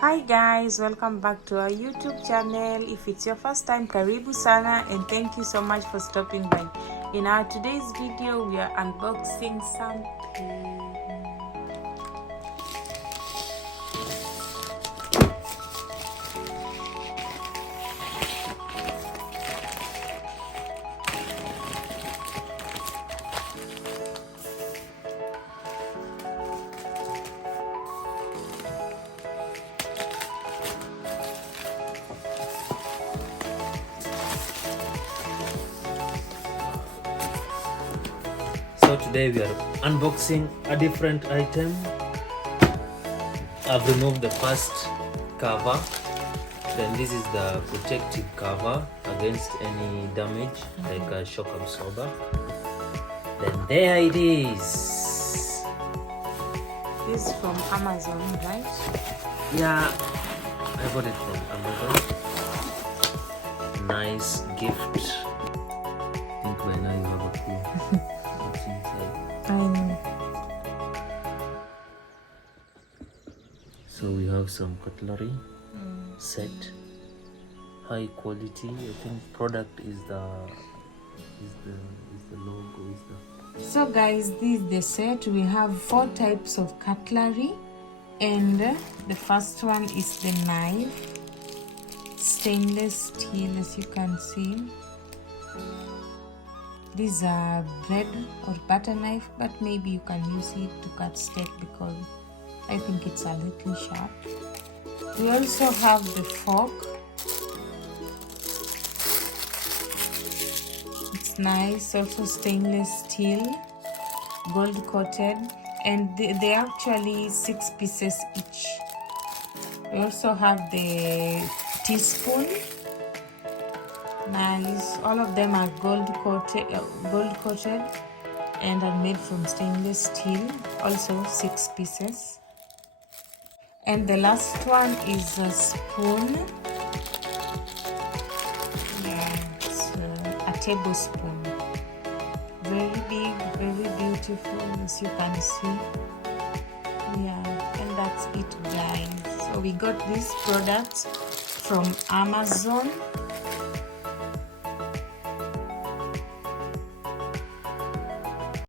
Hi guys, welcome back to our YouTube channel. If it's your first time, karibu sana, and thank you so much for stopping by. In our today's video, we are unboxing something. So today we are unboxing a different item. I've removed the first cover. Then this is the protective cover against any damage, like a shock absorber. Then there it is. This is from Amazon, right? Yeah, I got it from Amazon. Nice gift. I think by now you have a clue what's inside. I know. So we have some cutlery set, high quality. I think product is the logo. So guys, this is the set. We have 4 types of cutlery, and the first one is the knife, stainless steel, as you can see. These are bread or butter knife, but maybe you can use it to cut steak because I think it's a little sharp. We also have the fork. It's nice, also stainless steel, gold coated, and they actually 6 pieces each. We also have the teaspoon. Nice, all of them are gold coated and are made from stainless steel, also 6 pieces. And the last one is a spoon. It's a tablespoon. Very big, very beautiful, as you can see. Yeah, and that's it, guys. So we got these products from Amazon.